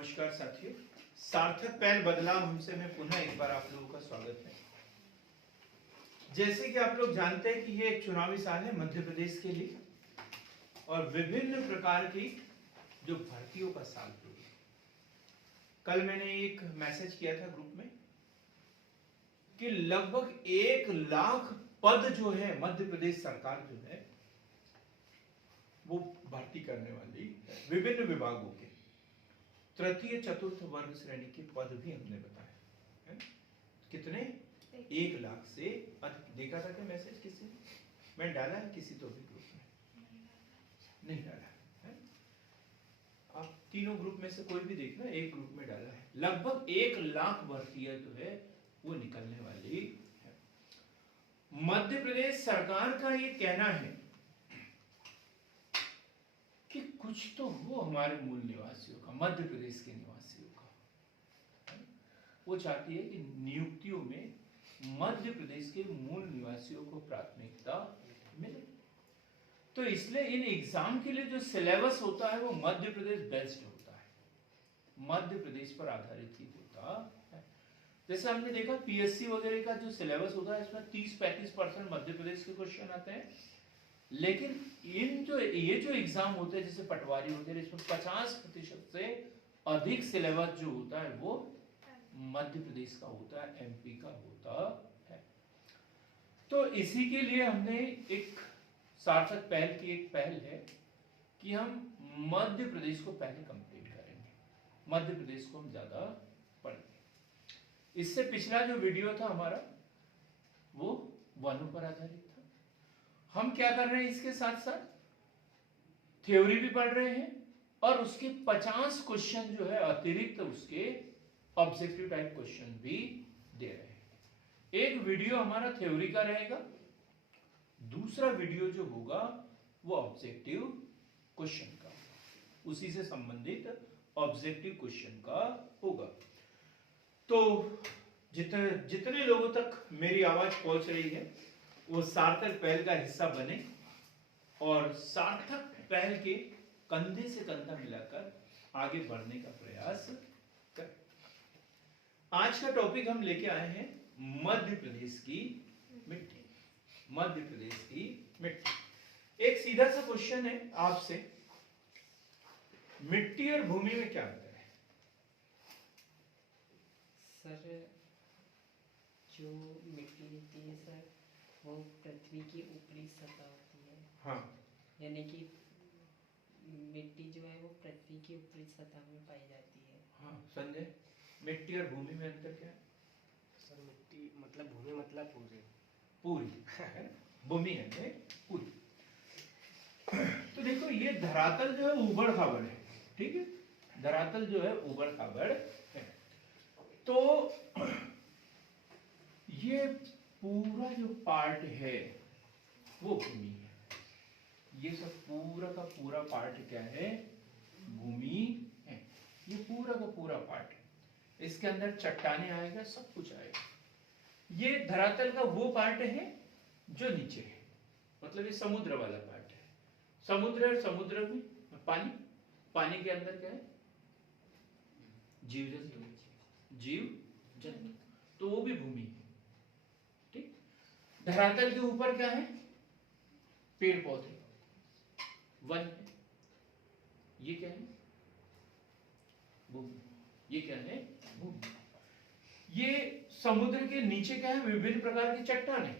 नमस्कार साथियों, सार्थक पहल बदलाव हमसे में पुनः एक बार आप लोगों का स्वागत है। जैसे कि आप लोग जानते हैं कि ये एक चुनावी साल है मध्य प्रदेश के लिए और विभिन्न प्रकार की जो भर्तियों का साल है। कल मैंने एक मैसेज किया था ग्रुप में कि लगभग 1 लाख पद जो है मध्य प्रदेश सरकार जो है वो भर्ती करने वाली है। विभिन्न विभागों के तृतीय चतुर्थ वर्ग श्रेणी के पद भी हमने बताए है? कितने 1 लाख से अधिक। देखा था क्या मैसेज किसी ने? मैं डाला है किसी तो भी ग्रुप में नहीं डाला है? आप तीनों ग्रुप में से कोई भी देखना, एक ग्रुप में डाला है। लगभग 1 लाख भर्तियां जो है वो निकलने वाली है। मध्य प्रदेश सरकार का ये कहना है कि कुछ तो हो हमारे मूल निवासियों का, मध्य प्रदेश के निवासियों का। वो चाहती है कि नियुक्तियों में मध्य प्रदेश के मूल निवासियों को प्राथमिकता मिले। तो इसलिए इन एग्जाम के लिए जो सिलेबस होता है वो मध्य प्रदेश बेस्ड होता है, मध्य प्रदेश पर आधारित ही होता है। जैसे हमने देखा पीएससी वगैरह का जो सिलेबस होता है इसमें 30-35% मध्य प्रदेश के क्वेश्चन आते हैं, लेकिन ये जो एग्जाम होते हैं जैसे पटवारी वगैरह इसमें 50% से अधिक सिलेबस जो होता है वो मध्य प्रदेश का होता है, एमपी का होता है। तो इसी के लिए हमने एक सार्थक पहल की एक पहल है कि हम मध्य प्रदेश को पहले कंप्लीट करेंगे, मध्य प्रदेश को हम ज्यादा पढ़ेंगे। इससे पिछला जो वीडियो था हमारा वो वनों पर आधारित था। हम क्या कर रहे हैं, इसके साथ साथ थ्योरी भी पढ़ रहे हैं और उसके 50 क्वेश्चन जो है अतिरिक्त उसके ऑब्जेक्टिव टाइप क्वेश्चन भी दे रहे हैं। एक वीडियो हमारा थ्योरी का रहेगा, दूसरा वीडियो जो होगा वो ऑब्जेक्टिव क्वेश्चन का, उसी से संबंधित ऑब्जेक्टिव क्वेश्चन का होगा। तो जितने लोगों तक मेरी आवाज पहुंच रही है वो सार्थक पहल का हिस्सा बने और सार्थक पहल के कंधे से कंधा मिलाकर आगे बढ़ने का प्रयास करें। आज का टॉपिक हम लेके आए हैं मध्य प्रदेश की मिट्टी। मध्य प्रदेश की मिट्टी। एक सीधा सा क्वेश्चन है आपसे, मिट्टी और भूमि में क्या अंतर है? सर जो मिट्टी रहती है सर वो पृथ्वी की ऊपरी सतह होती है। हाँ, यानी कि मिट्टी जो है वो पृथ्वी की ऊपरी सतह में पाई जाती है। हाँ संजय, मिट्टी और भूमि में अंतर क्या है? सर मिट्टी मतलब भूमि मतलब पूरी पूरी है ना? भूमि है पूरी। तो देखो ये धरातल जो है उबड़ खाबड़ है, ठीक है? धरातल जो है उबड़ खाबड़ है। तो ये पूरा जो पार्ट है वो भूमि है। ये सब पूरा का पूरा पार्ट क्या है? भूमि है। ये पूरा का पूरा पार्ट है। इसके अंदर चट्टाने आएगा, सब कुछ आएगा। ये धरातल का वो पार्ट है जो नीचे है, मतलब ये समुद्र वाला पार्ट है। समुद्र और समुद्र में पानी, पानी के अंदर क्या है? जीव जंतु, जीव जंतु, तो वो भी भूमि है। ठीक। धरातल के ऊपर क्या है? पेड़ पौधे, वन है। ये क्या है? भूमि। ये क्या है? भूमि। ये समुद्र के नीचे क्या है? विभिन्न प्रकार की चट्टानें,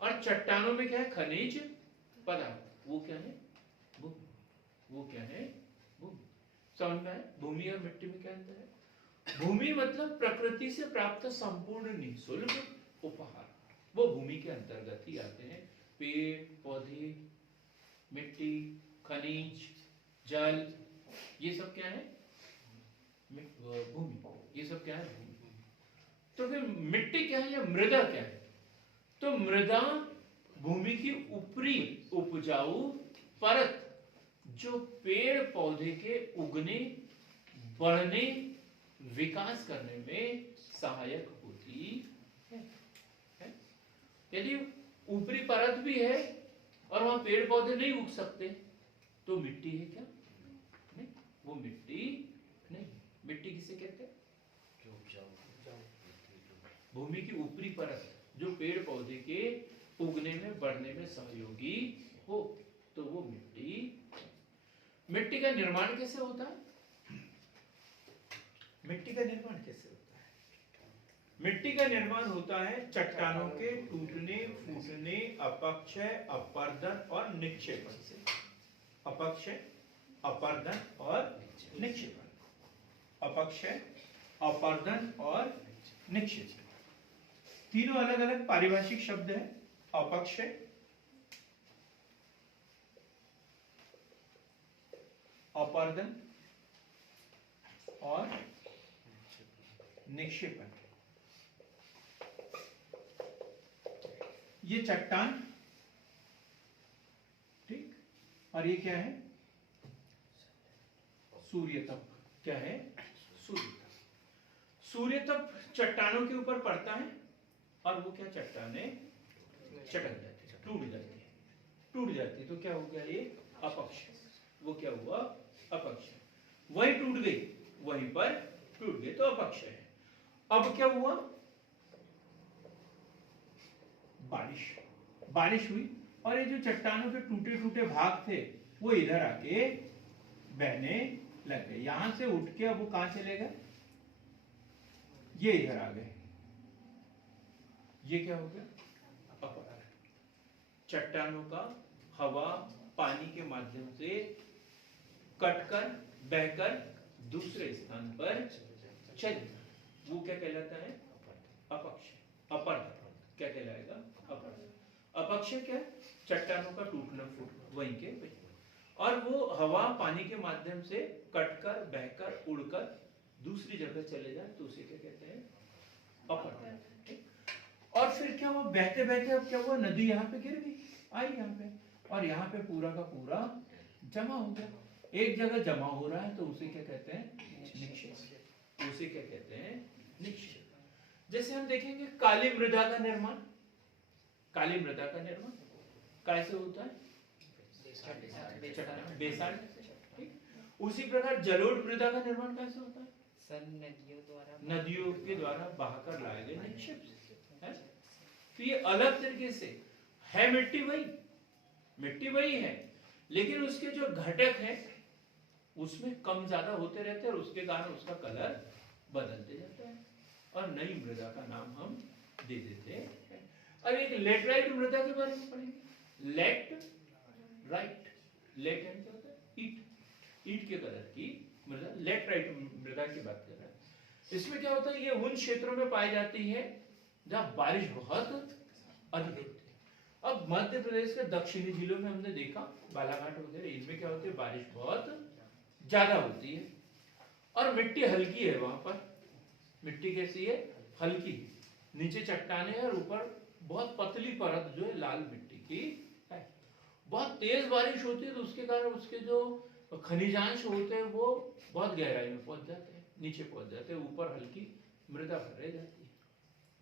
और चट्टानों में क्या है? खनिज पदार्थ। वो क्या है? भूमि। वो क्या है? भूमि। समझ में आया? भूमि और मिट्टी में क्या अंतर है? भूमि मतलब प्रकृति से प्राप्त संपूर्ण निःशुल्क उपहार, वो भूमि के अंतर्गत ही आते हैं। पेड़ पौधे, मिट्टी, खनिज, जल, ये सब क्या है? भूमि। ये सब क्या है? भूमि। तो फिर मिट्टी क्या है या मृदा क्या है? तो मृदा भूमि की ऊपरी उपजाऊ परत जो पेड़ पौधे के उगने, बढ़ने, विकास करने में सहायक होती है? यदि ऊपरी परत भी है और वहां पेड़ पौधे नहीं उग सकते तो मिट्टी है क्या? नहीं, वो मिट्टी नहीं। भूमि की ऊपरी परत जो पेड़ पौधे के उगने में बढ़ने में सहयोगी हो, तो वो मिट्टी का निर्माण कैसे होता है? मिट्टी का निर्माण कैसे होता है? मिट्टी का निर्माण होता है चट्टानों के टूटने फूटने, अपक्षय, अपरदन और निक्षेपण से। अपक्षय, अपरदन और निक्षेपण, अपक्षय, अपरदन और निक्षेपण, तीनों अलग अलग पारिभाषिक शब्द हैं। अपक्षय, अपरदन और निक्षेपण। ये चट्टान, ठीक, और ये क्या है? सूर्यतप। क्या है? सूर्यतप। सूर्यतप चट्टानों के ऊपर पड़ता है और वो क्या, चट्टानें चटक जाती है, टूट जाती है। टूट जाती है तो क्या हो गया? ये अपक्षय। वो क्या हुआ? अपक्षय। वही टूट गई, वहीं पर टूट गई तो अपक्षय है। अब क्या हुआ? बारिश हुई और ये जो चट्टानों के टूटे टूटे भाग थे वो इधर आके बहने लग गए। यहां से उठ के अब वो कहां चले गए? ये इधर आ गए। ये क्या हो गया? अपक्षय। चट्टानों का हवा पानी के माध्यम से कटकर बहकर दूसरे स्थान पर चल, वो क्या कहलाता है? अपक्षय। अपरदन क्या कहलाएगा? अपरदन। अपक्षय क्या? चट्टानों का टूटना फूटना, वहीं के वहीं। और वो हवा पानी के माध्यम से कटकर बहकर उड़कर दूसरी जगह चले जाए तो उसे क्या कहते हैं? अपरदन। ठीक। और फिर क्या हुआ? बहते बहते अब क्या हुआ? नदी यहाँ पे गिर गई, आई यहाँ पे, और यहाँ पे पूरा का पूरा जमा हो गया। एक जगह जमा हो रहा है तो उसे क्या कहते हैं? निक्षेप। उसे क्या कहते हैं? निक्षेप। जैसे हम देखेंगे काली मृदा का निर्माण। काली मृदा का निर्माण कैसे होता है? बेसाड़। ठीक। उसी प्रकार जलोढ़ मृदा का निर्माण कैसे होता है? नदियों के द्वारा बहाकर लाए गए निक्षेप है। तो ये अलग तरीके से है। मिट्टी वही है, लेकिन उसके जो घटक हैं उसमें कम ज्यादा होते रहते हैं और उसके कारण उसका कलर बदलते जाता है और नई मृदा का नाम हम दे देते हैं। अब एक लेटराइट मृदा के बारे में पढ़ेंगे। लेटराइट, लेट यानी क्या होता है? ईट के कलर की मृदा, लेटराइट मृदा की बात कर रहा है। इसमें क्या होता है? ये उन क्षेत्रों में पाई जाती है जहां बारिश बहुत अधिक होती है। अब मध्य प्रदेश के दक्षिणी जिलों में हमने देखा, बालाघाट वगैरह, इनमें क्या होती है? बारिश बहुत ज्यादा होती है और मिट्टी हल्की है। वहां पर मिट्टी कैसी है? हल्की। नीचे चट्टाने और ऊपर बहुत पतली परत जो है लाल मिट्टी की है। बहुत तेज बारिश होती है तो उसके कारण उसके जो खनिजांश होते हैं वो बहुत गहराई में पहुंच जाते हैं, नीचे पहुंच जाते हैं, ऊपर हल्की मृदा भर रह जाती है,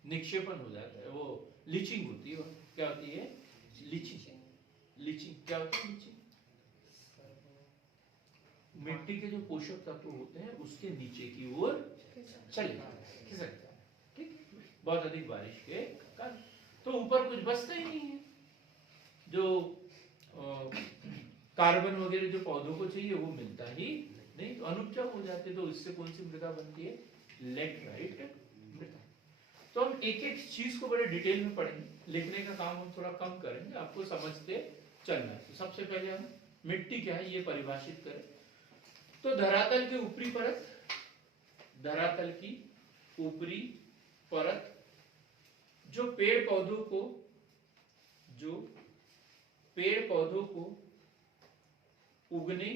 निक्षेपण हो जाता है, वो लीचिंग होती है। क्या होती है? लीचिंग। क्या होती है? लीचिंग। मिट्टी के जो पोषक तत्व होते हैं उसके नीचे की ओर चले खिसक जाते हैं। ठीक, बहुत अधिक बारिश के कारण तो ऊपर कुछ बचता ही नहीं है। जो कार्बन वगैरह जो पौधों को चाहिए वो मिलता ही नहीं, तो अनुपजाऊ हो जाते। तो इससे कौन सी मृदा बनती है? लेटराइट मृदा। तो हम एक एक चीज को बड़े डिटेल में पढ़ेंगे, लिखने का काम हम थोड़ा कम करेंगे, आपको समझते चलना है। तो सबसे पहले हम मिट्टी क्या है ये परिभाषित करें। तो धरातल की ऊपरी परत, धरातल की ऊपरी परत जो पेड़ पौधों को उगने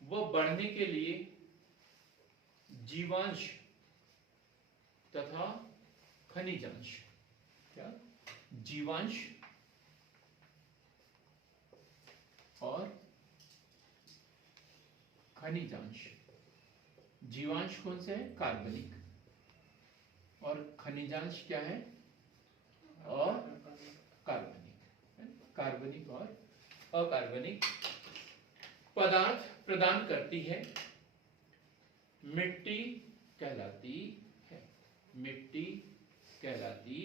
व बढ़ने के लिए जीवांश तथा खनिजांश, क्या? जीवांश और खनिजांश। जीवांश कौन से है? कार्बनिक। और खनिजांश क्या है? और कार्बनिक। कार्बनिक और अकार्बनिक पदार्थ प्रदान करती है मिट्टी कहलाती है। मिट्टी कहलाती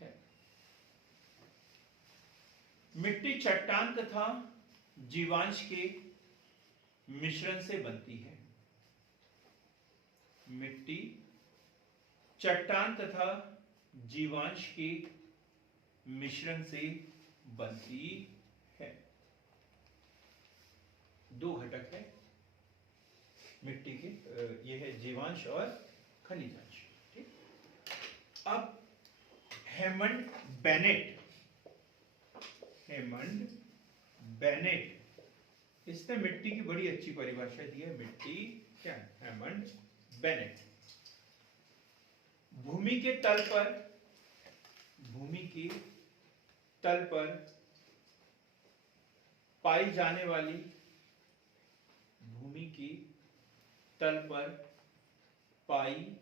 है। मिट्टी चट्टान तथा जीवांश के मिश्रण से बनती है। मिट्टी चट्टान तथा जीवांश के मिश्रण से बनती है। दो घटक है मिट्टी के, ये है जीवांश और खनिजांश। ठीक। अब हेमंड बेनेट इसने मिट्टी की बड़ी अच्छी परिभाषा दी है। मिट्टी क्या है? हेमंड बेनेट भूमि के तल पर पाई जाने वाली भूमि के तल पर पाई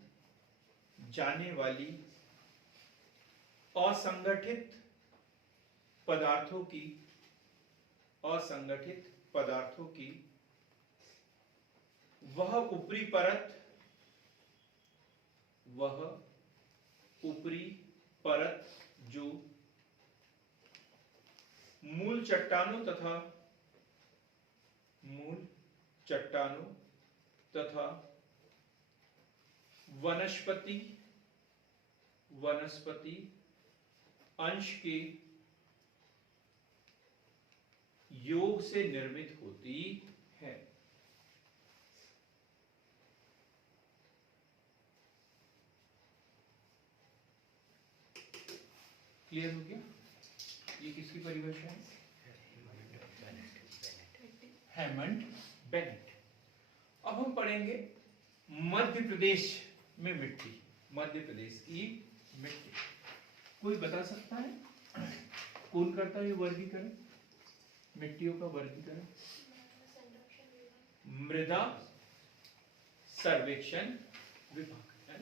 जाने वाली असंगठित पदार्थों की वह ऊपरी परत जो मूल चट्टानों तथा वनस्पति अंश के योग से निर्मित होती है। क्लियर हो गया? ये किसकी परिभाषा है? Hammond Bennett. अब हम पढ़ेंगे मध्य प्रदेश में मिट्टी, मध्य प्रदेश की मिट्टी। कोई बता सकता है कौन करता है ये वर्गीकरण, मिट्टियों का वर्गीकरण? मृदा सर्वेक्षण विभाग है।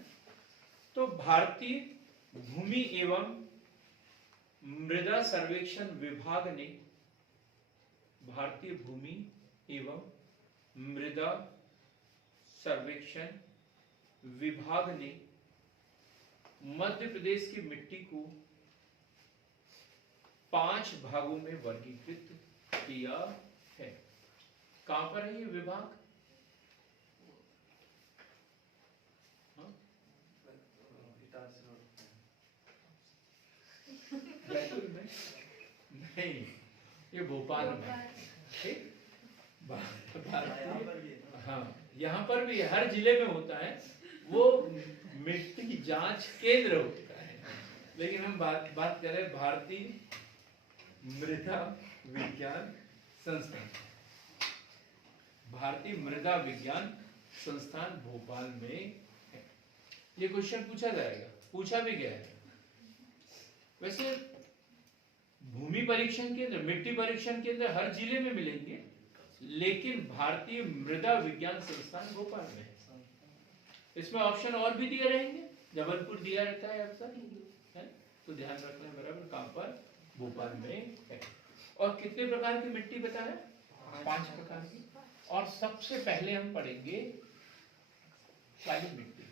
तो भारतीय भूमि एवं मृदा सर्वेक्षण विभाग ने मध्य प्रदेश की मिट्टी को 5 भागों में वर्गीकृत किया है। कहां पर है ये विभाग? बैतूल में नहीं, ये भोपाल में। ठीक, हाँ, यहाँ पर भी हर जिले में होता है। वो मिट्टी की जांच केंद्र होता है, लेकिन हम बात कर रहे हैं भारतीय मृदा विज्ञान संस्थान। भारतीय मृदा विज्ञान संस्थान भोपाल में है। ये क्वेश्चन पूछा जाएगा, पूछा भी गया है। वैसे भूमि परीक्षण केंद्र, मिट्टी परीक्षण केंद्र हर जिले में मिलेंगे, लेकिन भारतीय मृदा विज्ञान संस्थान भोपाल में है। इसमें ऑप्शन और भी दिए रहेंगे, जबलपुर दिया रहता है अक्सर, है तो ध्यान रखना बराबर, कहां पर? भोपाल में है। और कितने प्रकार की मिट्टी बताया? 5 प्रकार की। और सबसे पहले हम पढ़ेंगे काली मिट्टी।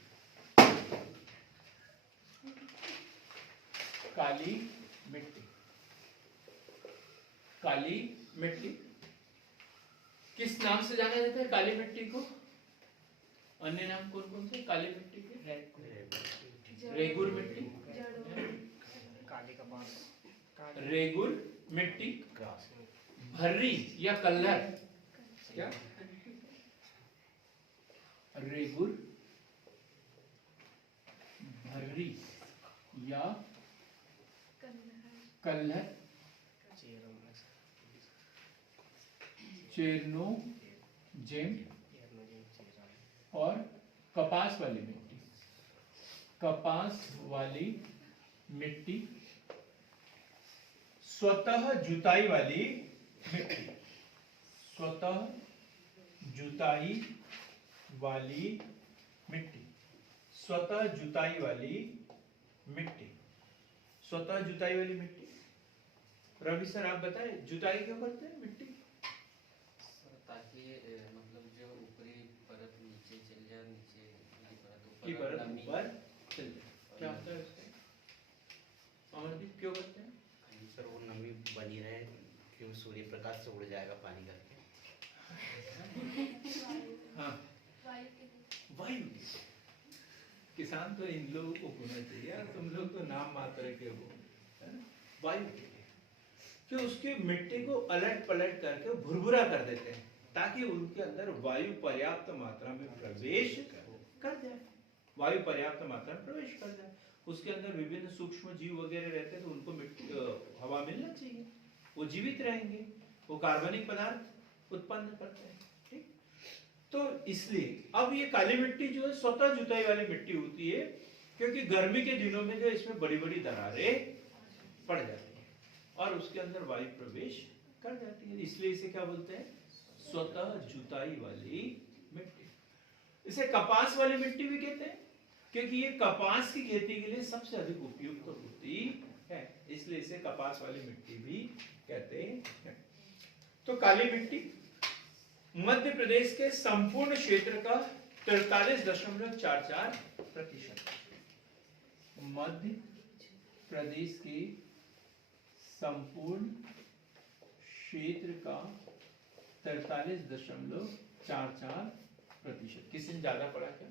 काली मिट्टी किस नाम से जाना जाता है काली मिट्टी को? अन्य नाम कौन कौन से काली मिट्टी के? रेगुर मिट्टी, काली कपास, रेगुर मिट्टी, भर्री या कल्लर, क्या? रेगुर, भर्री या कल्लर, चेरनोजेम और कपास वाली मिट्टी, स्वतः जुताई वाली मिट्टी। रवि सर आप बताएं, जुताई क्यों करते हैं मिट्टी? ताकि मतलब जो ऊपरी परत नीचे चल जाए, नीचे की परत ऊपर चल जाए। क्यों सूर्य प्रकाश से उड़ जाएगा पानी करके। हाँ, वायु। किसान तो इन लोगों को होना चाहिए यार, तुम लोग तो नाम मात्र के हो, है ना? वायु के लिए कि उसके मिट्टी को अलट पलट करके भुरभुरा कर देते हैं ताकि उनके अंदर वायु पर्याप्त मात्रा में प्रवेश कर जाए, वायु पर्याप्त मात्रा में प्रवेश कर जाए। उसके अंदर विभिन्न सूक्ष्म जीव वगैरह रहते हैं तो उनको मिट्टी हवा मिलना चाहिए, वो जीवित रहेंगे, वो कार्बनिक पदार्थ उत्पन्न करते हैं। ठीक, तो इसलिए अब ये काली मिट्टी जो है स्वतः जुताई वाली मिट्टी होती है, क्योंकि गर्मी के दिनों में जो इसमें बड़ी बड़ी दरारें पड़ जाती हैं और उसके अंदर वायु प्रवेश कर जाती है, इसलिए इसे क्या बोलते हैं? स्वतः जुताई वाली मिट्टी। इसे कपास वाली मिट्टी भी कहते हैं क्योंकि ये कपास की खेती के लिए सबसे अधिक उपयुक्त होती है, इसलिए इसे कपास वाली मिट्टी भी कहते हैं। तो काली मिट्टी मध्य प्रदेश के संपूर्ण क्षेत्र का 43.44%, मध्य प्रदेश के संपूर्ण क्षेत्र का 43.44%। किसी ने ज्यादा पढ़ा क्या?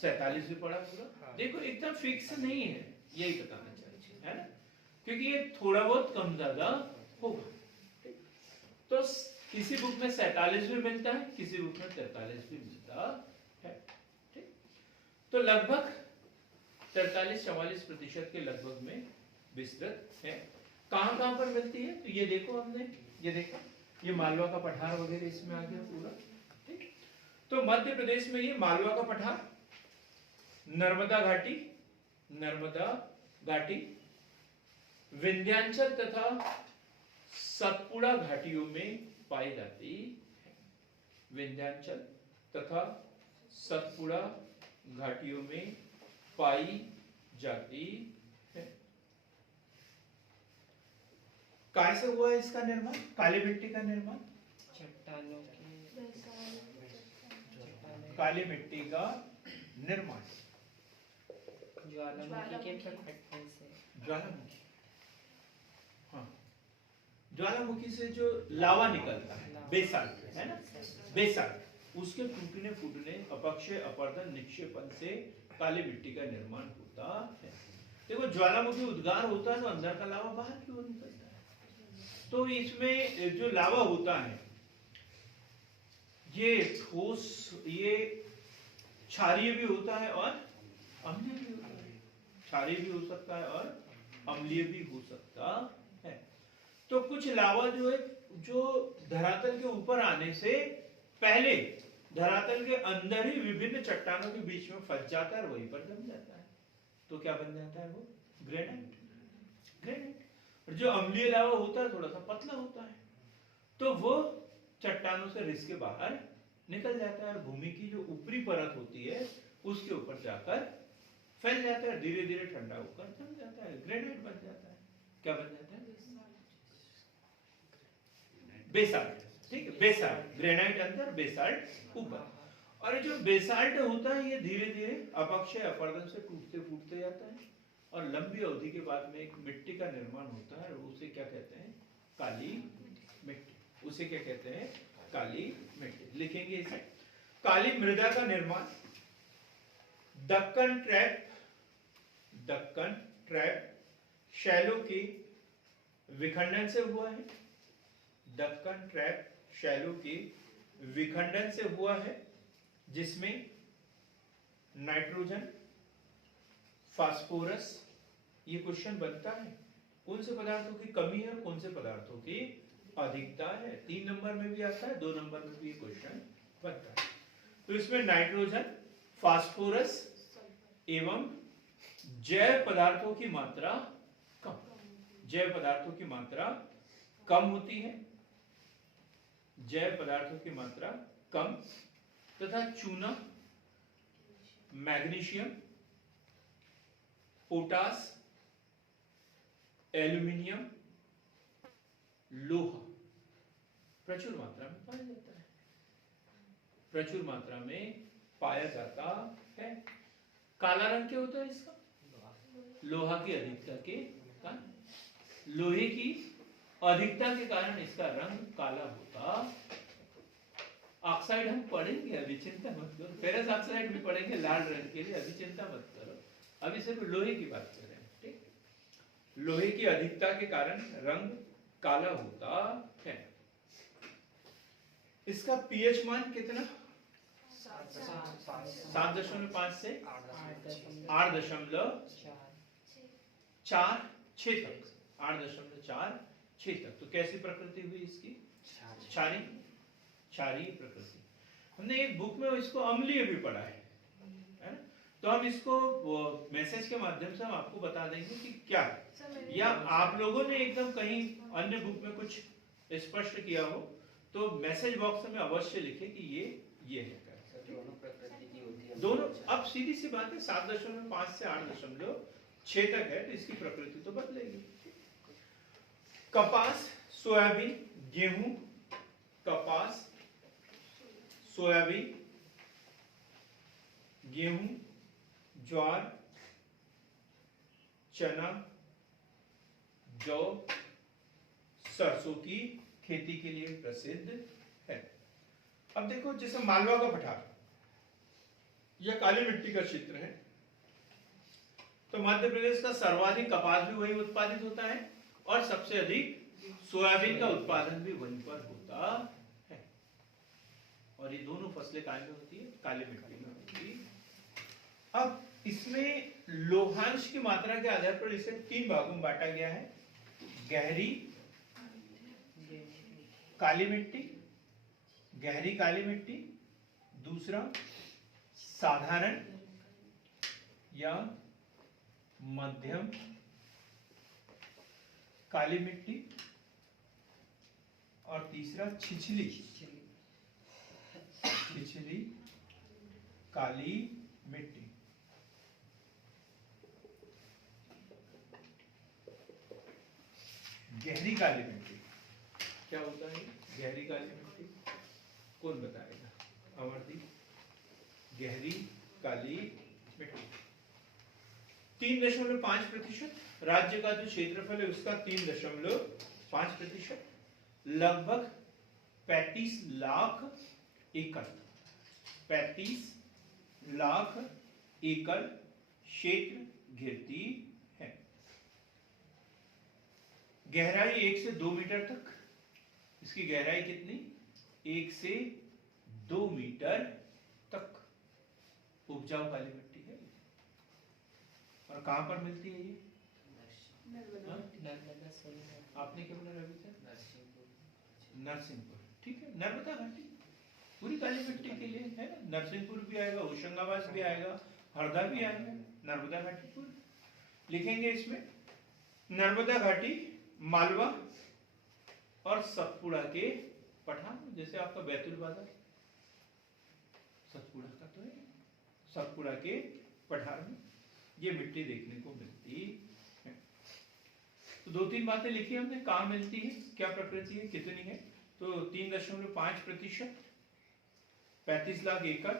47 भी पढ़ा पूरा? हाँ। देखो एकदम फिक्स नहीं है, यही बताना चाहिए, है ना? क्योंकि ये थोड़ा बहुत कम ज्यादा होगा। ठीक? तो किसी बुक में 47 भी मिलता है, किसी बुक में 43 भी मिलता है। ठीक? तो लगभग 43-44% के लगभग में विस्तृत है। कहां कहां पर मिलती है? तो ये देखो, हमने ये देखा, ये मालवा का पठार वगैरह इसमें आ गया पूरा। ठीक, तो मध्य प्रदेश में ये मालवा का पठार, नर्मदा घाटी, विंध्याचल तथा सतपुड़ा घाटियों में पाई जाती है। विंध्याचल तथा सतपुड़ा घाटियों में पाई जाती है। काय से हुआ है इसका निर्माण? काली मिट्टी का निर्माण चट्टानों के काली मिट्टी का निर्माण ज्वालामुखी के फटने से। ज्वालामुखी, हाँ, ज्वालामुखी से जो लावा निकलता है, बेसाल्ट, है ना? बेसाल्ट, उसके टूटने फूटने, अपक्षय, अपरदन, निक्षेपण से काली मिट्टी का निर्माण होता है। देखो, ज्वालामुखी उद्गार होता है तो अंदर का लावा बाहर की ओर निकलता है। तो इसमें जो लावा होता है ये ठोस, ये क्षारीय भी होता है और अम्लीय भी होता है। क्षारीय भी हो सकता है और अम्लीय भी हो सकता है। तो कुछ लावा जो है, जो धरातल के ऊपर आने से पहले धरातल के अंदर ही विभिन्न चट्टानों के बीच में फंस जाता है और वहीं पर जम जाता है। तो क्या बन जाता है? वो ग्रेनाइट। और जो अम्लीय लावा होता है थोड़ा सा पतला होता है, तो वो चट्टानों से रिस के बाहर निकल जाता है और भूमि की जो ऊपरी परत होती है उसके ऊपर जाकर फैल जाता है, धीरे धीरे ठंडा होकर जम जाता है, ग्रेनाइट बन जाता है। क्या बन जाता है? बेसाल्ट। ठीक है, बेसाल्ट, ग्रेनाइट अंदर, बेसाल्ट ऊपर। और ये जो बेसाल्ट होता है ये धीरे धीरे अपक्षय, अपरदन से टूटते फूटते जाता है और लंबी अवधि के बाद में एक मिट्टी का निर्माण होता है। उसे क्या कहते हैं? काली मिट्टी। उसे क्या कहते हैं? काली मिट्टी। लिखेंगे इसे। काली मृदा का निर्माण दक्कन ट्रैप शैलों के विखंडन से हुआ है। दक्कन ट्रैप शैलों के विखंडन से हुआ है, जिसमें नाइट्रोजन, फास्फोरस, ये क्वेश्चन बनता है, कौन से पदार्थों की कमी है और कौन से पदार्थों की अधिकता है। 3 नंबर में भी आता है, 2 नंबर में भी ये क्वेश्चन बनता है। तो इसमें नाइट्रोजन, फास्फोरस एवं जैव पदार्थों की मात्रा कम, जैव पदार्थों की मात्रा कम होती है, जैव पदार्थों की मात्रा कम, तथा चूना, मैग्नीशियम, पोटास, एल्यूमिनियम, लोहा प्रचुर मात्रा में पाया जाता है, प्रचुर मात्रा में पाया जाता है। काला रंग क्या होता है इसका? लोहा की अधिकता के कारण। लोहे की अधिकता के कारण इसका रंग काला होता। ऑक्साइड हम पढ़ेंगे, अभी चिंता मत करो। फेरस ऑक्साइड भी पढ़ेंगे लाल रंग के लिए, अभी चिंता मत करो। अभी सिर्फ लोहे की बात कर रहे हैं, ठीक। लोहे की अधिकता के कारण रंग काला होता है। इसका पीएच मान कितना? 7.5 से 8.46 तक, 8.46 तक। तो कैसी प्रकृति हुई इसकी? क्षारीय प्रकृति। हमने एक बुक में इसको अम्लीय भी पढ़ा है ना? तो हम इसको मैसेज के माध्यम से हम आपको बता देंगे कि क्या है, या आप लोगों ने एकदम कहीं अन्य बुक में कुछ स्पष्ट किया हो तो मैसेज बॉक्स में अवश्य लिखे कि ये है। दोनों प्रकृति की होती है दोनों। अब सीधी सी बात है, 7.5 से 8.6 तक है तो इसकी प्रकृति तो बदलेगी। कपास, सोयाबीन, गेहूं, कपास, सोयाबीन, गेहूं, ज्वार, चना, जौ, सरसों की खेती के लिए प्रसिद्ध है। अब देखो, जैसे मालवा का पठार, यह काली मिट्टी का क्षेत्र है। तो मध्य प्रदेश का सर्वाधिक कपास भी वही उत्पादित होता है और सबसे अधिक सोयाबीन का उत्पादन भी वहीं पर होता है। और ये दोनों फसलें कहाँ में होती है? काली मिट्टी में होती है। अब इसमें लोहांश की मात्रा के आधार पर इसे 3 भागों में बांटा गया है। गहरी काली मिट्टी, गहरी काली मिट्टी, दूसरा साधारण या मध्यम काली मिट्टी, और तीसरा छिछली काली मिट्टी। गहरी काली मिट्टी क्या होता है? गहरी काली मिट्टी कौन बताएगा? अमरदीप। गहरी काली मिट्टी 3.5%। राज्य का जो क्षेत्रफल है उसका 3.5%, लगभग 35 लाख एकड़, 35 लाख एकड़ क्षेत्र घेरती है। गहराई 1 से 2 मीटर तक। इसकी गहराई कितनी? 1 से 2 मीटर तक। उपजाऊ काली मिट्टी है। और कहां पर मिलती है ये? आपने क्या बोला रवि सर? नरसिंहपुर। ठीक है, नर्मदा घाटी पूरी काली मिट्टी के लिए है ना। नरसिंहपुर भी आएगा, होशंगाबाद भी आएगा, हरदा भी आएगा, नर्मदा घाटी पूरी लिखेंगे इसमें। नर्मदा घाटी, मालवा और सतपुड़ा के पठार, जैसे आपका बैतूल बाजार सतपुड़ा का तो है, सतपुड़ा के पठार में ये मिट्टी देखने को मिलती है। तो 2-3 बातें लिखी हमने, कहाँ मिलती है, क्या प्रकृति है, कितनी है। तो 3.5%, 35 लाख एकड़,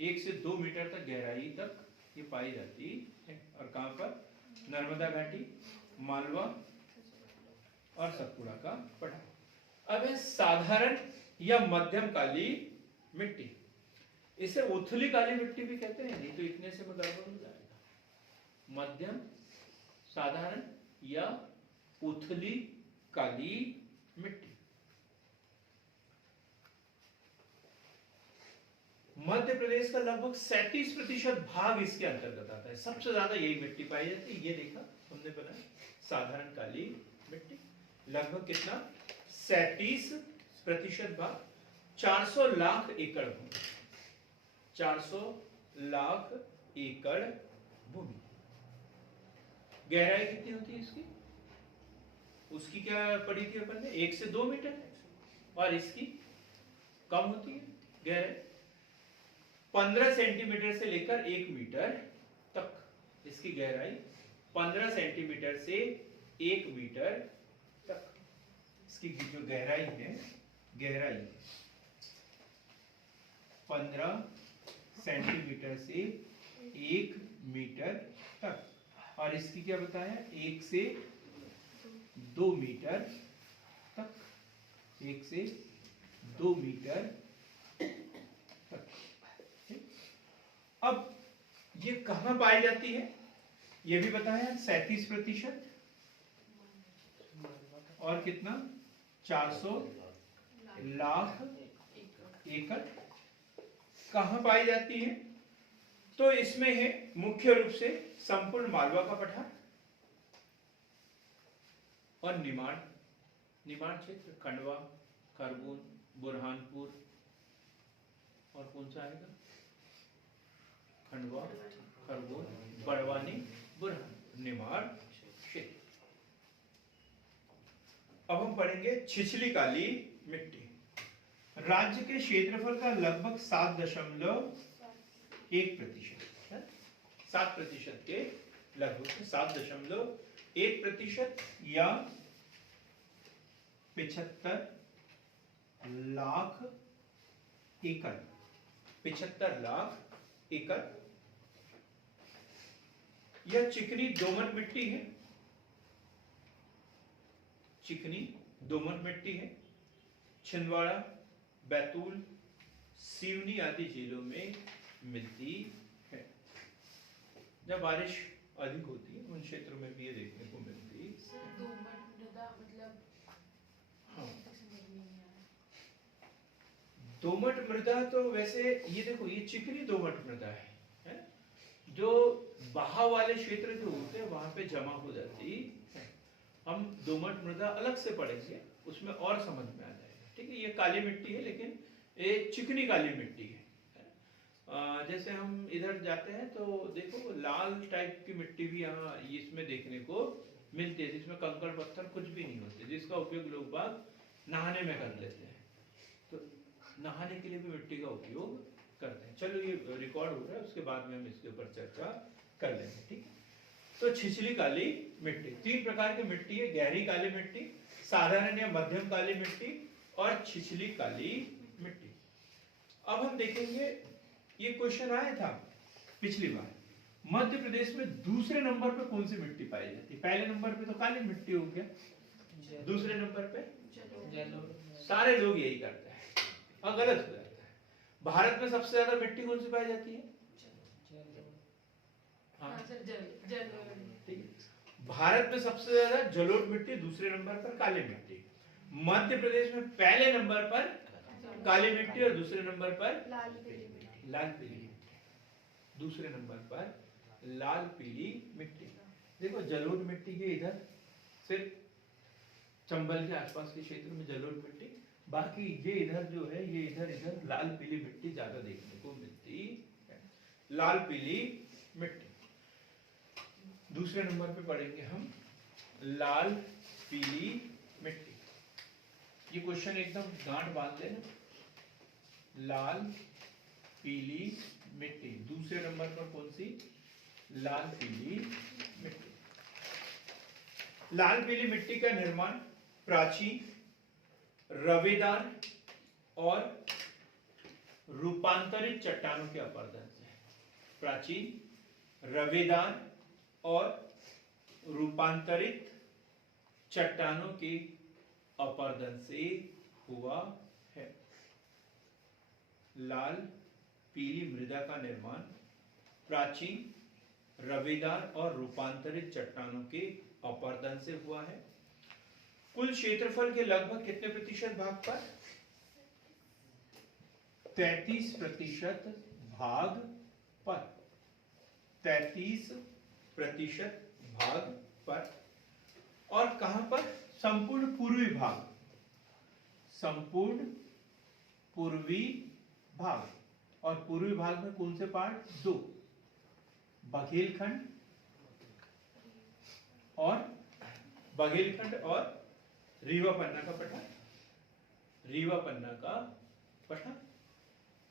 1 से 2 मीटर तक गहराई तक ये पाई जाती है। और कहाँ पर? नर्मदा घाटी, मालवा और सतपुड़ा का पठार। अब है साधारण या मध्यम काली मिट्टी। इसे उथली काली मिट्टी भी कहते हैं, नहीं तो इतने से में गड़बड़ हो जाएगा। मध्यम, साधारण या उथली काली मिट्टी। मध्य प्रदेश का लगभग 37% भाग इसके अंतर्गत आता है। सबसे ज्यादा यही मिट्टी पाई जाती है। ये देखा हमने बनाया, साधारण काली मिट्टी। लगभग कितना? 37% भाग, 400 लाख एकड़ भूमि, 400 लाख एकड़ भूमि। गहराई कितनी होती है इसकी? उसकी क्या पढ़ी थी अपन ने? 1 से 2 मीटर। और इसकी कम होती है गहराई, 15 सेंटीमीटर से लेकर 1 मीटर तक। इसकी गहराई 15 सेंटीमीटर से 1 मीटर तक। इसकी जो गहराई है, गहराई 15 सेंटीमीटर से 1 मीटर तक। और इसकी क्या बताया? 1 से 2 मीटर तक, 1 से 2 मीटर तक। अब ये कहां पाई जाती है ये भी बताया, 37%। और कितना, 400 लाख एकड़ कहां पाई जाती है? तो इसमें है मुख्य रूप से संपूर्ण मालवा का पठार और निमाड़ क्षेत्र, खंडवा, खरगोन, बुरहानपुर, और कौन सा आएगा, खंडवा, खरगोन, बड़वानी, बुरहान, निमाड़ क्षेत्र। अब हम पढ़ेंगे छिछली काली मिट्टी। राज्य के क्षेत्रफल का लगभग 7.1%, 7% के लगभग 7.1% या 75 लाख एकड़, 75 लाख एकड़ यह चिकनी दोमट मिट्टी है, चिकनी दोमट मिट्टी है। छिंदवाड़ा, बैतूल, सिवनी आदि जिलों में मिलती है। जब बारिश अधिक होती है उन क्षेत्रों में भी ये देखने को मिलती है। दोमट मृदा मतलब, हाँ, समझ में नहीं आ रहा। दोमट मृदा तो वैसे ये देखो, ये चिकनी दोमट मृदा है? जो बहाव वाले क्षेत्र जो होते हैं वहां पे जमा हो जाती है। हम दोमट मृदा अलग से पढ़ेंगे, उसमें और समझ में आ जाएगा। ठीक है, ये काली मिट्टी है लेकिन ये चिकनी काली मिट्टी है। जैसे हम इधर जाते हैं तो देखो लाल टाइप की मिट्टी भी यहाँ इसमें देखने को मिलती है, जिसमें कंकड़ पत्थर कुछ भी नहीं होते, जिसका उपयोग लोग बाग नहाने में कर लेते हैं। तो नहाने के लिए भी मिट्टी का उपयोग करते हैं। चलो ये रिकॉर्ड हो रहा है, उसके बाद में हम इसके ऊपर चर्चा कर लेंगे। ठीक है, तो छिछली काली मिट्टी 3 प्रकार की मिट्टी है, गहरी काली मिट्टी, साधारण या मध्यम काली मिट्टी और छिछली काली मिट्टी। अब हम देखेंगे, ये क्वेश्चन आया था पिछली बार, मध्य प्रदेश में दूसरे नंबर पे कौन सी मिट्टी पाई जाती है? पहले नंबर पे तो काली मिट्टी हो गया, दूसरे नंबर पे सारे लोग यही करते हैं और गलत हो जाता है। भारत में सबसे ज्यादा मिट्टी कौन सी पाई जाती है? हाँ, ठीक है, भारत में सबसे ज्यादा जलोढ़ मिट्टी, दूसरे नंबर पर काली मिट्टी। मध्य प्रदेश में पहले नंबर पर काली मिट्टी और दूसरे नंबर पर लाल पीली मिट्टी, दूसरे नंबर पर लाल पीली मिट्टी। देखो जलोढ़ मिट्टी के इधर सिर्फ चंबल के आसपास के क्षेत्र में जलोढ़ मिट्टी, बाकी ये इधर जो है ये इधर लाल पीली मिट्टी ज्यादा देखने को मिलती है। लाल पीली मिट्टी। दूसरे नंबर पे पढ़ेंगे हम लाल पीली मिट्टी। ये क्वेश्चन एकदम गांठ बांध लेना, लाल पीली मिट्टी दूसरे नंबर पर कौन सी? लाल पीली मिट्टी। लाल पीली मिट्टी का निर्माण प्राचीन, रवेदार और रूपांतरित चट्टानों के अपरदन से। प्राचीन, रवेदार और रूपांतरित चट्टानों के अपरदन से हुआ है। लाल पीली मृदा का निर्माण प्राचीन, रवेदार और रूपांतरित चट्टानों के अपरदन से हुआ है। कुल क्षेत्रफल के लगभग कितने प्रतिशत भाग पर? 33% भाग पर, 33% भाग पर। और कहां पर? संपूर्ण पूर्वी भाग, संपूर्ण पूर्वी भाग। और पूर्वी भाग में कौन से पार्ट? 2, बघेलखंड और रीवा पन्ना का पठार। रीवा पन्ना का पठार,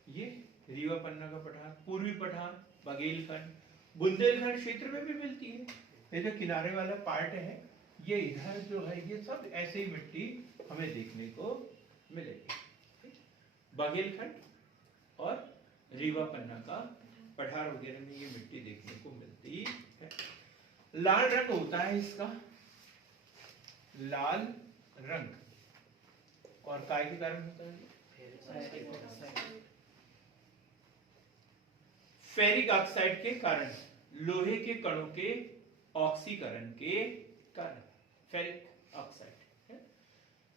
ये रीवा पन्ना का पठार, पूर्वी पठार, बघेलखंड, बुंदेलखंड क्षेत्र में भी मिलती है। ये जो किनारे वाला पार्ट है ये इधर जो है ये सब ऐसे ही मिट्टी हमें देखने को मिलेगी। बघेलखंड और रीवा पन्ना का पठार वगैरह में ये मिट्टी देखने को मिलती है। लाल रंग होता है इसका, लाल रंग। और काय के कारण होता है? फेरिक ऑक्साइड, फेरिक ऑक्साइड के कारण, लोहे के कणों के ऑक्सीकरण के कारण फेरिक ऑक्साइड।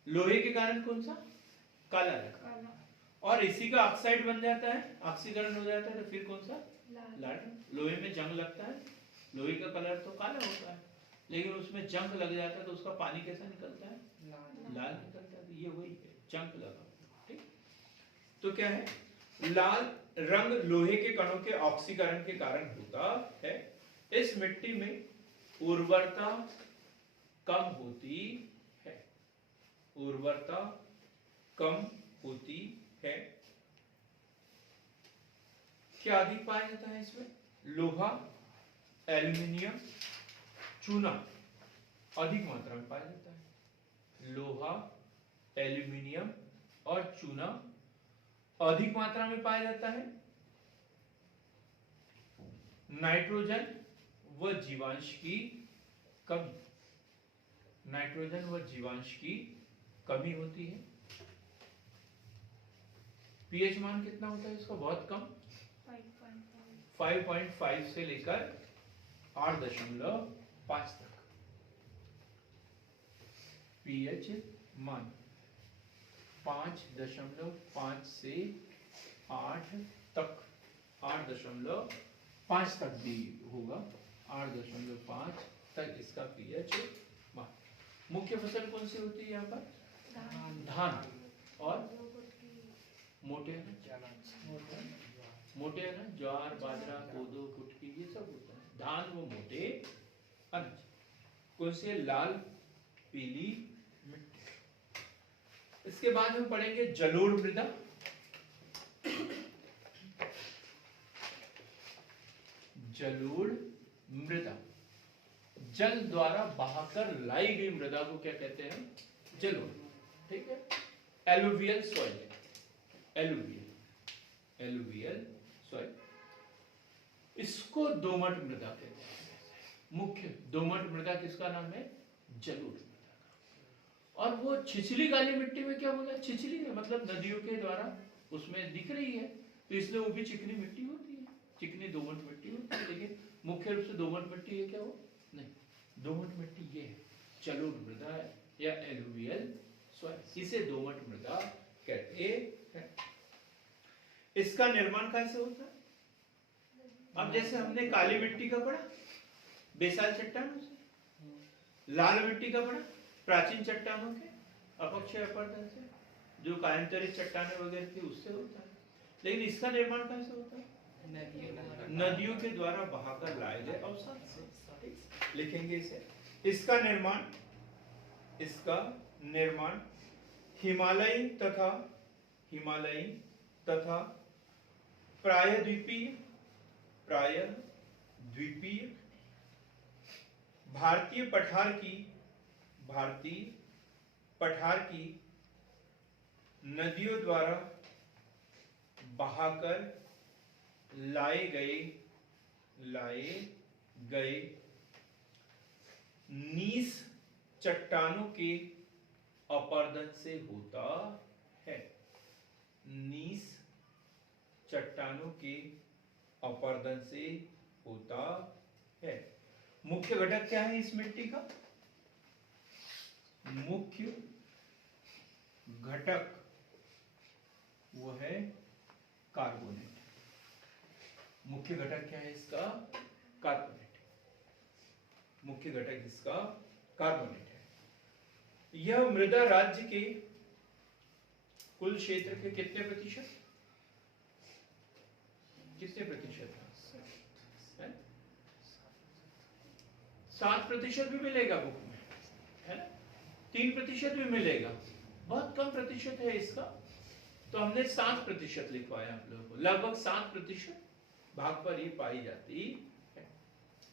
लोहे के कारण कौन सा? काला रंग। काला, और इसी का ऑक्साइड बन जाता है, ऑक्सीकरण हो जाता है तो फिर कौन सा? लाल, लाल। लोहे में जंग लगता है, लोहे का कलर तो काला होता है, लेकिन उसमें जंग लग जाता है तो उसका पानी कैसा निकलता है? लाल, लाल निकलता है। तो ये वही है, जंग लगा। ठीक, तो क्या है? लाल रंग लोहे के कणों के ऑक्सीकरण के कारण होता है। इस मिट्टी में उर्वरता कम होती है, उर्वरता कम होती है। क्या अधिक पाया जाता है इसमें? लोहा, एल्यूमिनियम, चूना अधिक मात्रा में पाया जाता है। लोहा, एल्यूमिनियम और चूना अधिक मात्रा में पाया जाता है। नाइट्रोजन व जीवांश की कमी, नाइट्रोजन व जीवांश की कमी होती है। पीएच मान कितना होता है इसका? बहुत कम, 5.5 से लेकर 8.5 तक पीएच मान 5.5 से 8 तक, 8.5 तक भी होगा, 8.5 तक इसका पीएच मान। मुख्य फसल कौन सी होती है यहाँ पर? धान और मोटे मोटे अनाज, ज्वार, बाजरा, कोदो, कुटकी, ये सब होता है। धान वो मोटे अनाज। कौन सी? लाल पीली मिट्टी। इसके बाद हम पढ़ेंगे जलोढ़ मृदा। जलोढ़ मृदा, जल द्वारा बहाकर लाई गई मृदा को क्या कहते हैं? जलोढ़। ठीक है। एलुवियल सॉइल, एलुवियल सॉइल, इसको दोमट मृदा कहते हैं। मुख्य दोमट मृदा किसका नाम है? जलोढ़ मृदा का। और वो छिछली काली मिट्टी में क्या बोला? छिछली है, मतलब नदियों के द्वारा उसमें दिख रही है, तो इसलिए वो भी चिकनी मिट्टी होती है, चिकनी दोमट मिट्टी होती है। लेकिन मुख्य रूप से दोमट मिट्टी है क्या? वो नहीं, दोमट मिट्टी ये है, जलोढ़ मृदा या एलुवियल सॉइल, इसे दोमट मृदा कहते हैं। इसका निर्माण कैसे होता है? अब जैसे हमने काली मिट्टी का पढ़ा बेसाल चट्टानों से, लाल मिट्टी का पढ़ा प्राचीन चट्टानों के अपक्षय अपरदन से, जो कायांतरित चट्टानें वगैरह थी उससे होता है। लेकिन इसका निर्माण कैसे होता है? नदियों के द्वारा बहाकर लाए गए अवसाद से। लिखेंगे इसे। इसका निर्माण हिमालयी तथा प्रायद्वीपीय भारतीय पठार की नदियों द्वारा बहाकर लाए गए नीस चट्टानों के अपरदन से होता है। नीस चट्टानों के अपरदन से होता है। मुख्य घटक क्या है इस मिट्टी का? मुख्य घटक वो है कार्बोनेट। मुख्य घटक क्या है इसका? कार्बोनेट। मुख्य घटक इसका कार्बोनेट है। यह मृदा राज्य के कुल क्षेत्र के कितने प्रतिशत है? 7% भी मिलेगा बुक में, है ना? 3% भी मिलेगा, बहुत कम प्रतिशत है इसका, तो हमने 7% लिखवाया आप लोगों को। लगभग 7% भाग पर ये पाई जाती है।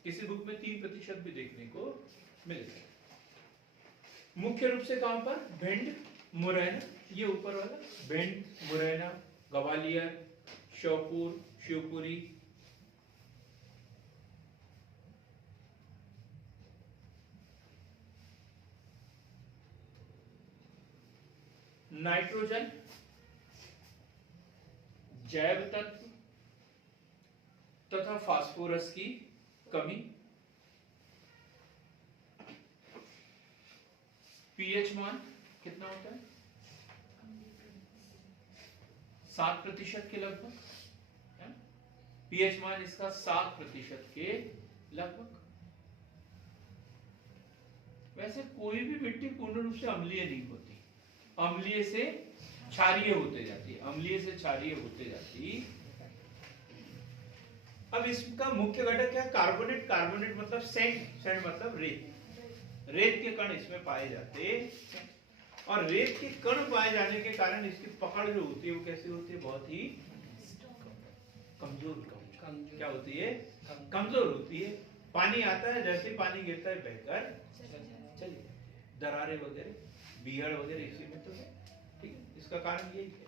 किसी बुक में 3% भी देखने को मिलेगा। मुख्य रूप से कहां पर? भिंड, मुरैना, ये ऊपर वाला भिंड, मुरैना, ग्वालियर, श्योपुर, शिवपुरी, नाइट्रोजन, जैव तत्व तथा फास्फोरस की कमी, पीएच मान कितना होता है 7% के लगभग, पीएच मान इसका 7% के लगभग। वैसे कोई भी मिट्टी पूर्ण रूप से अम्लीय नहीं होती, अम्लीय से क्षारीय होते जाती है, अम्लीय से क्षारीय होते जाती। अब इसका मुख्य घटक क्या? कार्बोनेट। कार्बोनेट मतलब सैंड, सैंड मतलब रेत, रेत के कण इसमें पाए जाते, और रेत के कण पाए जाने के कारण इसकी पकड़ जो होती है वो कैसी होती है? बहुत ही कमजोर। क्या होती है? कमजोर होती है। पानी आता है, जैसे पानी गिरता है बहकर चली जाती है। दरारें वगैरह, बीहड़ वगैरह इसी में तो है, ठीक है। इसका कारण यही है।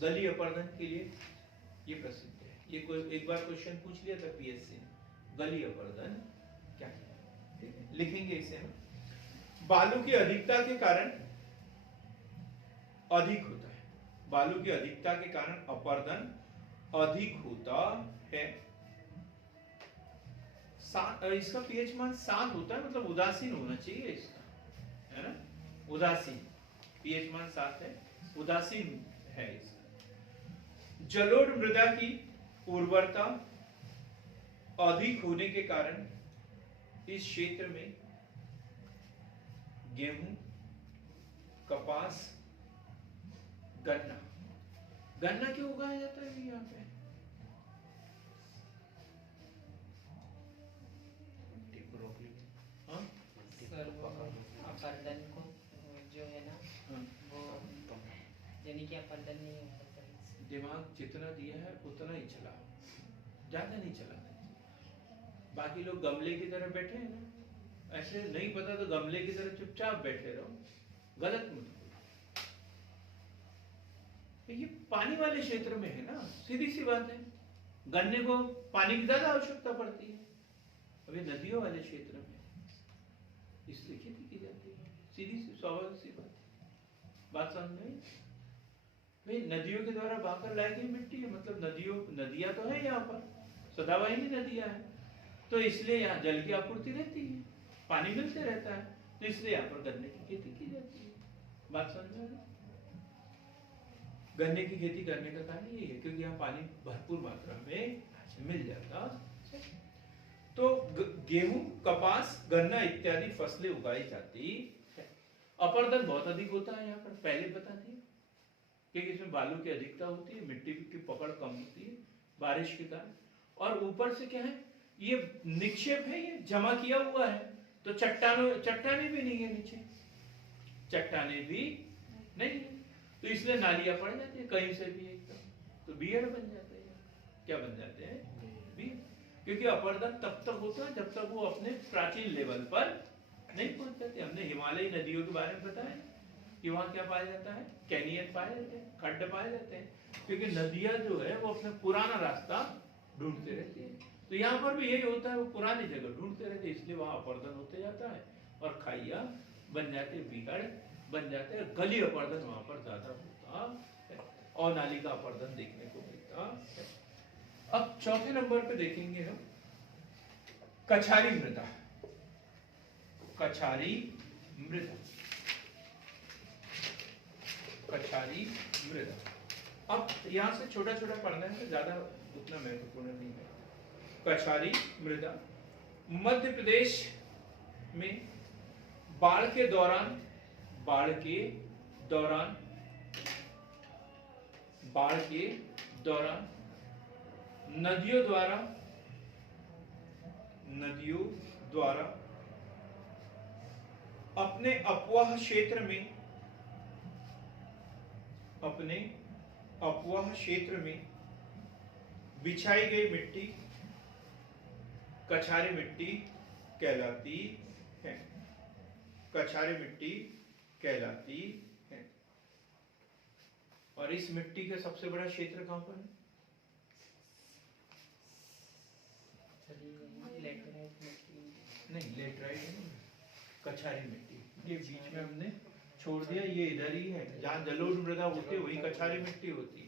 गली अपर्दन के लिए ये प्रसिद्ध है। ये कोई एक बार क्वेश्चन पूछ लिया था पीएससी ने, गली अपर्दन क्या है, ठीक है, लिखेंगे इसे हम। बालू की अधिकता के कारण अधिक होता है, बालू की अधिकता के कारण अपर्दन अधिक होता है। इसका पीएच मान 7 होता है, मतलब उदासीन होना चाहिए इसका, है ना, उदासीन। पीएच मान 7 है, उदासीन है इसका। जलोढ़ मृदा की उर्वरता अधिक होने के कारण इस क्षेत्र में गेहूं, कपास, गन्ना, गन्ना क्यों उगाया जाता है यहाँ पे? हाँ? सर वो अपर्दन को जो है ना हाँ। वो यानी कि अपर्दन नहीं होता सर। दिमाग जितना दिया है उतना ही चला, ज्यादा नहीं चला। बाकी लोग गमले की तरह बैठे हैं ना, ऐसे नहीं पता तो गमले की तरह चुपचाप बैठे रहो, गलत मत करो। ये पानी वाले क्षेत्र में है ना, सीधी सी बात है। गन्ने को पानी की ज्यादा आवश्यकता पड़ती है, अभी नदियों वाले क्षेत्र में इसलिए खेती की जाती है। सीधी सी स्वाभाविक सी बात समझ में आई? भाई नदियों के द्वारा बहाकर लाई गई मिट्टी है, मतलब नदियां तो है यहाँ पर, सदाबहानी नदियां हैं, तो इसलिए यहाँ जल की आपूर्ति रहती है, पानी मिलते रहता है, तो इसलिए यहाँ पर गन्ने की खेती की जाती है। बात समझ में आ गई? गन्ने की खेती करने का कारण यही है, क्योंकि यहाँ पानी भरपूर मात्रा में मिल जाता। तो गेहूं, कपास, गन्ना इत्यादि फसलें उगाई जाती है। अपर्दन बहुत अधिक होता है यहाँ पर, पहले बता दिए, क्योंकि इसमें बालू की अधिकता होती है, मिट्टी की पकड़ कम होती है बारिश के कारण, और ऊपर से क्या है, ये निक्षेप है, ये जमा किया हुआ है, तो चट्टाने भी नहीं है नीचे, चट्टाने भी नहीं है, तो इसलिए नालियां पड़ जाती है कहीं से भी एकदम, तो बीहड़ बन जाते हैं। क्या बन जाते हैं? बीहड़। क्योंकि अपर्दन तब तक होता है जब तक वो अपने प्राचीन लेवल पर नहीं पहुंच जाते। हमने हिमालयी नदियों के बारे में बताया कि वहां क्या पाया जाता है, कैनियन पाए जाते हैं, खड्ड पाए जाते हैं, क्योंकि नदियां जो है वो अपना पुराना रास्ता ढूंढते रहती है। तो यहाँ पर भी यही होता है, वो पुरानी जगह ढूंढते रहते हैं, इसलिए वहां अपर्दन होते जाता है और खाइया बन जाते, बीहड़ बन जाते हैं, गली अपर्दन वहां पर ज्यादा होता है और नाली का अपर्दन देखने को मिलता है। अब चौथे नंबर पे देखेंगे हम कछारी मृदा। कछारी मृदा, कछारी मृदा। अब यहां से छोटा छोटा पढ़ना है, ज्यादा उतना महत्वपूर्ण नहीं है। कछारी मृदा मध्य प्रदेश में बाढ़ के दौरान नदियों द्वारा अपने अपवाह क्षेत्र में बिछाई गई मिट्टी कछारी मिट्टी कहलाती है। कछारी मिट्टी कहलाती है। और इस मिट्टी का सबसे बड़ा क्षेत्र कहां पर है? नहीं, लेटराइट नहीं, कछारी मिट्टी। ये बीच में हमने छोड़ दिया, ये इधर ही है जहाँ जलोढ़ मृदा होती है वही कछारी मिट्टी होती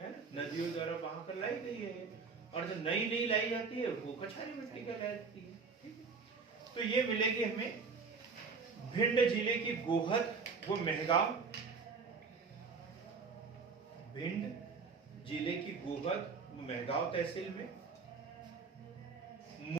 है ना? नदियों द्वारा वहां कर लाई गई है, और जो नई नई लाई जाती है वो कछारी मिट्टी कहलाती है। तो ये मिलेगी हमें भिंड जिले की गोहद वो मेहगांव, भिंड जिले की गोहद वो मेहगांव तहसील में,